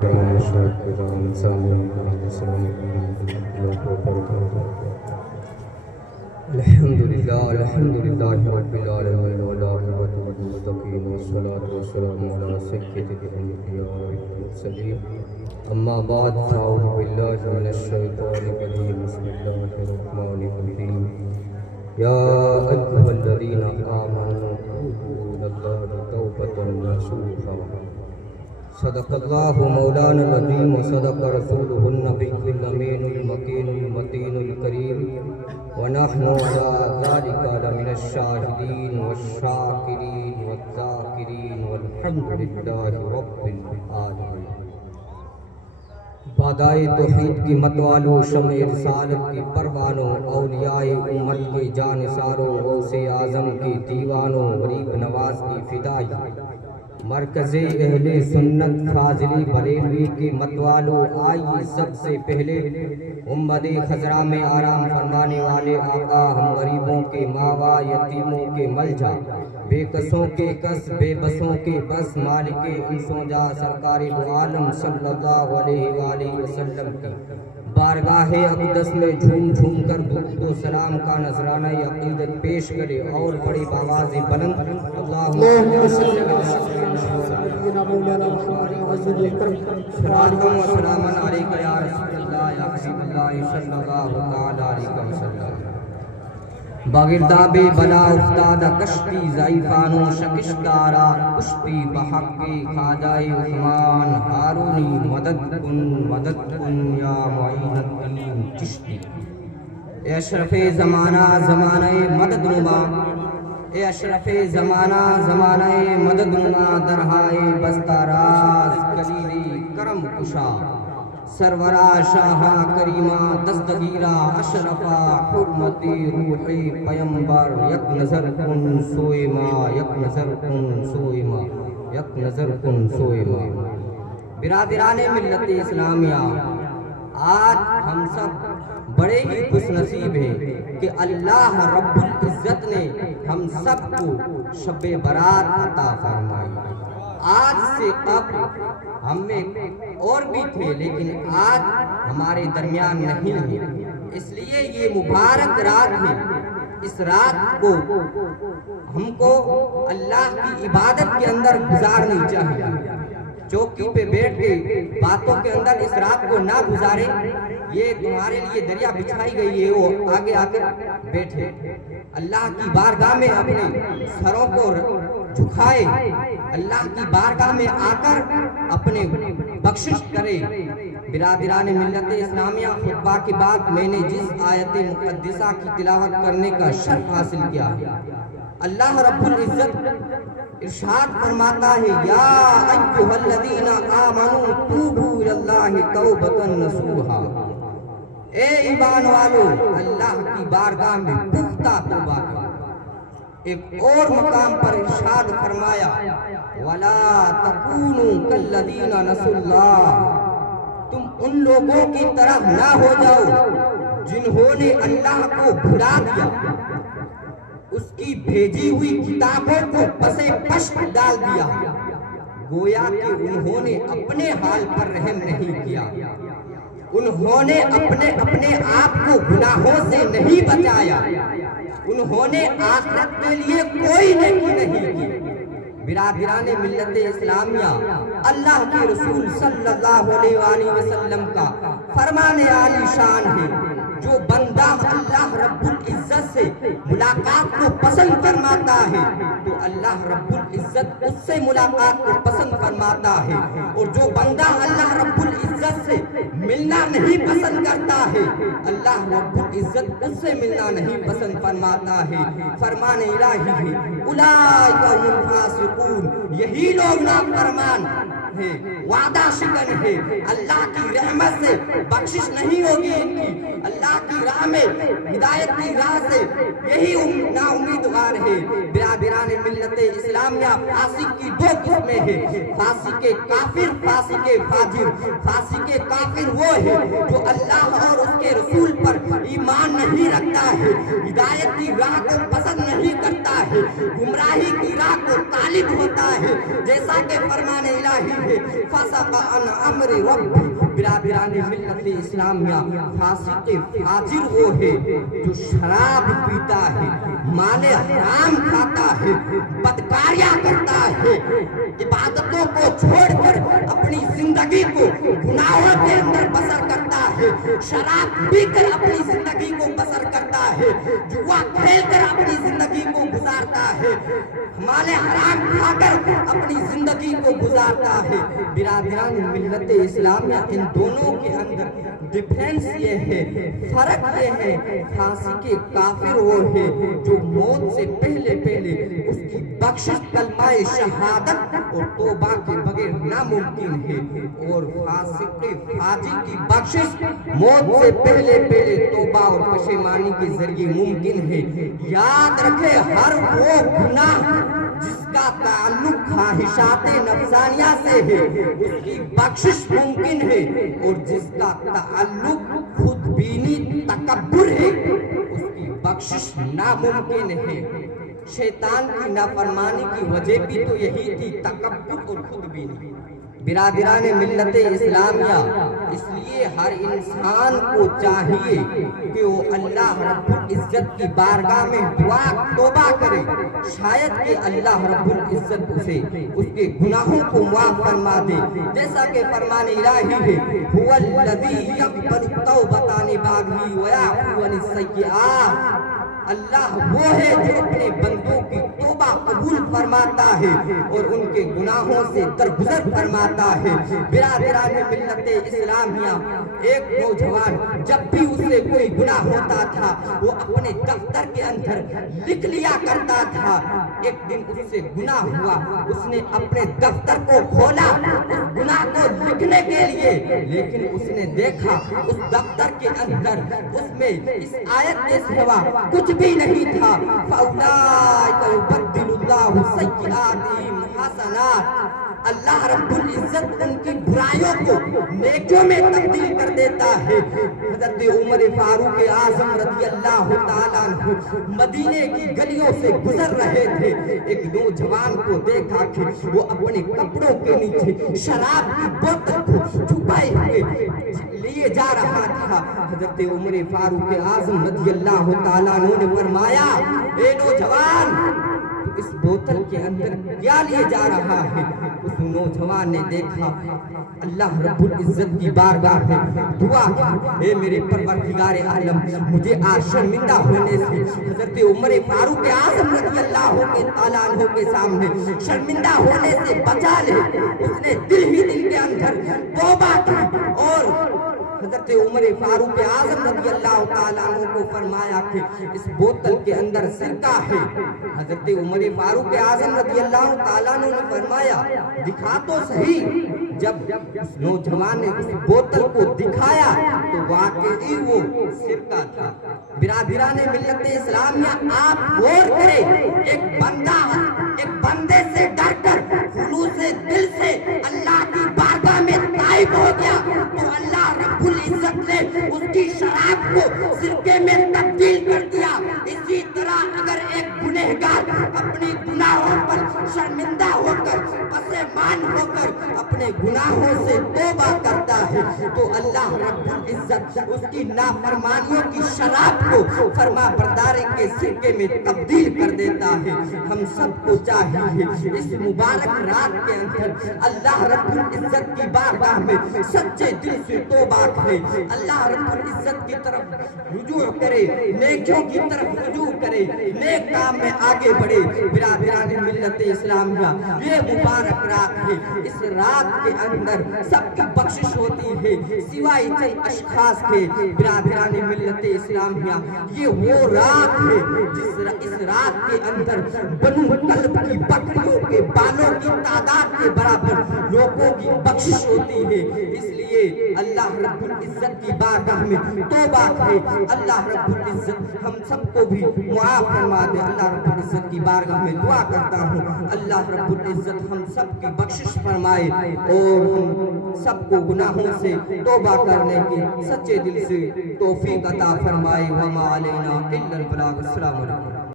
الحمد لله رب العالمين والعاقبة للمتقين والصلاة والسلام على سيد الأنبياء والمرسلين أما بعد فأعوذ بالله من الشيطان الرجيم بسم الله الرحمن الرحيم يا أيها الذين آمنوا توبوا إلى الله توبة نصوحا صدق الله مولانا العظيم وصدق رسوله النبي الأمين المكين المتين الكريم ونحن على ذلك لمن الشاهدين والشاكرين والذاكرين والحمد لله رب العالمين. بادائے توحید کی متوالو شمع رسالت کی پروانوں اولیاء امت کے جانثاروں غوث اعظم کی دیوانوں غریب نواز کی فدائی مرکز اہل سنت فاضلی بریلوی کی متوالو آئیے سب سے پہلے امت خضرا میں آرام فرمانے والے آقا ہم غریبوں کے ماوا یتیموں کے ملجا بے کسوں کے کس بے بسوں کے بس مالک انسوں جا سرکار عالم صلی اللہ علیہ وآلہ وسلم کی بارگاہ اقدس میں جھوم جھوم کر درود و سلام کا نذرانہ عقیدت پیش کرے اور بڑی آواز بلند اللہم صلی سلام علیکہ یا رسول اللہ یا حبیب اللہ صلی اللہ علیہ وسلم. باگرداب بلا افتادہ کشتی ضعیفانوں شکشتارا کشتی بحق خواجہ عثمان ہارونی مدد کن یا معین الدین چشتی. اے اشرف زمانہ زمانہ مدد نما اے اشرف زمانہ زمانہ مدد نما درہائے بستہ راز کلیری کرم کشا سرورا شاہا کریمہ دستگیرہ اشرفہ حرمتی روح پیمبر یک نظر کن سوئے ماں یک نظر کن سوئے ماں یک نظر کن سوئے ماں. برادران ملت اسلامیہ، آج ہم سب بڑے ہی خوش نصیب ہیں کہ اللہ رب العزت نے ہم سب کو شب برات عطا فرمائی. آج سے قبل ہم میں اور بھی تھے لیکن آج ہمارے درمیان نہیں ہے، اس لیے یہ مبارک رات ہے. اس رات کو ہم کو اللہ کی عبادت کے اندر گزارنی چاہیے. چوکی پہ بیٹھ کے باتوں کے اندر اس رات کو نہ گزارے. یہ تمہارے لیے دریا بچھائی گئی ہے، وہ آگے آ کر بیٹھے اللہ کی بارگاہ میں اپنے سروں کو جھکائے، اللہ کی بارگاہ میں آ کر اپنے بخشش کرے. برادران ملت اسلامیہ، خطبہ کے بعد میں نے جس آیت مقدسہ کی تلاوت کرنے کا شرف حاصل کیا ہے، اللہ رب العزت ارشاد فرماتا ہے یا ایھا الذین آمنوا توبوا الی اللہ توبۃ نصوحا. اے ایمان والو، اللہ کی بارگاہ میں پختہ توبہ کرو. ایک اور مقام پر ارشاد فرمایا وَلَا تَكُونُوا كَالَّذِينَ نَسُوا اللَّهَ. تم ان لوگوں کی طرح نہ ہو جاؤ جنہوں نے اللہ کو بھلا دیا، اس کی بھیجی ہوئی کتابوں کو پسے پشت ڈال دیا. گویا کہ انہوں نے اپنے حال پر رحم نہیں کیا، انہوں نے اپنے آپ کو گناہوں سے نہیں بچایا، انہوں نے آخرت کے لیے کوئی نیکی نہیں کی. برادران ملت اسلامیہ، اللہ کے رسول صلی اللہ علیہ وآلہ وسلم کا فرمان عالی شان ہے جو بندہ اللہ رب العزت سے ملاقات کو پسند فرماتا ہے تو اللہ رب العزت اس سے ملاقات کو پسند فرماتا ہے، اور جو بندہ اللہ رب العزت سے ملنا نہیں پسند کرتا ہے اللہ رب العزت اس سے ملنا نہیں پسند فرماتا ہے. فرمان الہی ہے اولئک هم الفاسقون، یہی لوگ نافرمان ہے، وعدہ شکن ہے، اللہ کی رحمت سے بخشش نہیں ہوگی ان کی، اللہ کی راہ میں ہدایت کی راہ سے یہی نا امیدوار ہے. برادران ملت اسلامیہ، فاسق کی دو قسمیں ہیں، فاسق کافر، فاسق فاجر. فاسق کافر وہ ہے جو اللہ اور اس کے رسول پر ایمان نہیں رکھتا ہے، ہدایت کی راہ کو پسند نہیں کرتا ہے، گمراہی کی راہ کو طالب ہوتا ہے. جیسا کہ فرمان الہی ہے فسق عن امر رب. برادران ملت اسلامیہ، فاسق فاجر وہ ہے جو شراب پیتا ہے، مال حرام کھاتا ہے، بدکاریاں کرتا ہے، عبادتوں کو چھوڑ کر اپنی زندگی کو گناہوں کے اندر بسر کرتا ہے، شراب پی کر اپنی زندگی کو بسر کرتا ہے، جوا کھیل کر اپنی زندگی کو گزارتا ہے، مال حرام کھا کر اپنی زندگی کو گزارتا ہے. برادران ملت اسلامیہ، ان دونوں کے اندر ڈیفرنس یہ ہے، فرق یہ ہے، فاسق کافر وہ ہے جو موت سے پہلے اس کی بخشش کلمہ شہادت اور توبہ کے بغیر ناممکن ہے، اور فاسق فاجر کی بخشش موت سے پہلے توبہ اور پشیمانی کے ذریعے ممکن ہے. یاد رکھے، ہر وہ گناہ جس کا تعلق خواہشات نفسانیہ سے ہے اس کی بخشش ممکن ہے، اور جس کا تعلق خود بینی تکبر ہے اس کی بخشش ناممکن ہے. شیطان کی نافرمانی کی وجہ بھی تو یہی تھی، تکبر اور خود بینی. برادران ملت اسلامیہ، اس لیے ہر انسان کو چاہیے کہ وہ اللہ رب العزت کی بارگاہ میں دعا توبہ کرے، شاید کہ اللہ رب العزت اسے اس کے گناہوں کو معاف فرما دے. جیسا کہ فرمان الہی ہے، هو الذی یقبل التوبۃ عن عبادہ ویعفو عن السیئات. اللہ وہ ہے جو اپنے بندوں کی توبہ قبول فرماتا ہے اور ان کے گناہوں سے درگزر فرماتا ہے. برادران ملت اسلامیہ، ایک نوجوان جب بھی اس سے کوئی گناہ ہوتا تھا وہ اپنے دفتر کے اندر لکھ لیا کرتا تھا. ایک دن اس سے گناہ ہوا، اس نے اپنے دفتر کو کھولا اس گناہ کو لکھنے کے لیے، لیکن اس نے دیکھا اس دفتر کے اندر اس میں اس آیت کے سوا کچھ بھی نہیں تھا. فَأُولَٰئِكَ يُبَدِّلُ اللَّهُ سَيِّئَاتِهِمْ حَسَنَاتٍ. اللہ رب العزت ان کی برائیوں کو نیکیوں میں تبدیل کر دیتا ہے. حضرت عمر فاروق اعظم رضی اللہ تعالیٰ عنہ مدینے کی گلیوں سے گزر رہے تھے. ایک نوجوان کو دیکھا کہ وہ اپنے کپڑوں کے نیچے شراب کی بوتل کو چھپائے ہوئے لیے جا رہا تھا. حضرت عمر فاروق اعظم رضی اللہ تعالیٰ عنہ نے فرمایا، اے نوجوان، اس بوتل کے اندر کیا لیے جا رہا ہے؟ اس نوجوان نے دیکھا، اللہ رب العزت کی بارگاہ میں دعا کی، اے میرے پروردگار عالم، مجھے آج شرمندہ ہونے سے حضرت عمر فاروق اعظم رضی اللہ تعالیٰ عنہ کے سامنے شرمندہ ہونے سے بچا لے. اس نے دل ہی دل کے اندر توبہ کی اور حضرت عمر فاروق اعظم رضی اللہ تعالیٰ عنہ کو فرمایا کہ اس بوتل کے اندر سرکہ ہے. حضرت عمر فاروق اعظم رضی اللہ تعالیٰ عنہ نے فرمایا، دکھا تو صحیح. جب اس نوجوان نے اس بوتل کو دکھایا تو واقعی وہ سرکہ تھا. برادران ملت اسلامیہ، آپ غور کریں، ایک بندے سے ڈر کر خلوص دل سے اللہ کی بارگاہ میں تائب ہو گیا تو اللہ رب العزت نے اس کی شراب کو سرکے میں تبدیل کر دیا. اسی طرح اگر ایک گنہگار اپنے گناہوں پر شرمندہ ہو کر پشیمان ہو کر اپنے گناہوں سے توبہ کرتا ہے تو اللہ رب العزت اس کی نافرمانیوں کی شراب کو فرما برداری کے سرکے میں تبدیل کر دیتا ہے. ہم سب کو چاہیے اس مبارک رات کے اندر اللہ رب العزت کی بارگاہ میں سچے دل سے توبہ کرے، اللہ رب العزت کی طرف رجوع کرے، نیکیوں کی طرف رجوع کرے، نیک کام میں آگے بڑھے. برادران ملت اسلامیہ، یہ مبارک رات ہے. اس رات کے اندر سب کی بخشش ہوتی ہے سوائے چند اشخاص کے. برادران ملت اسلامیہ، یہ وہ رات ہے اس رات کے اندر بنو کلب کی بکریوں کے بالوں کی تعداد کے برابر لوگوں کی بخشش ہوتی ہے. اس لیے اللہ رب العزت کی بارگاہ میں توبہ کرے. اللہ رب العزت ہم سب کو بھی معاف فرما دے. اللہ رب العزت کی بارگاہ میں دعا کرتا ہوں اللہ رب العزت ہم سب کی بخشش فرمائے اور ہم سب کو گناہوں سے توبہ کرنے کی سچے دل سے توفیق عطا فرمائے. وما علینا الا البلاغ. السلام علیکم.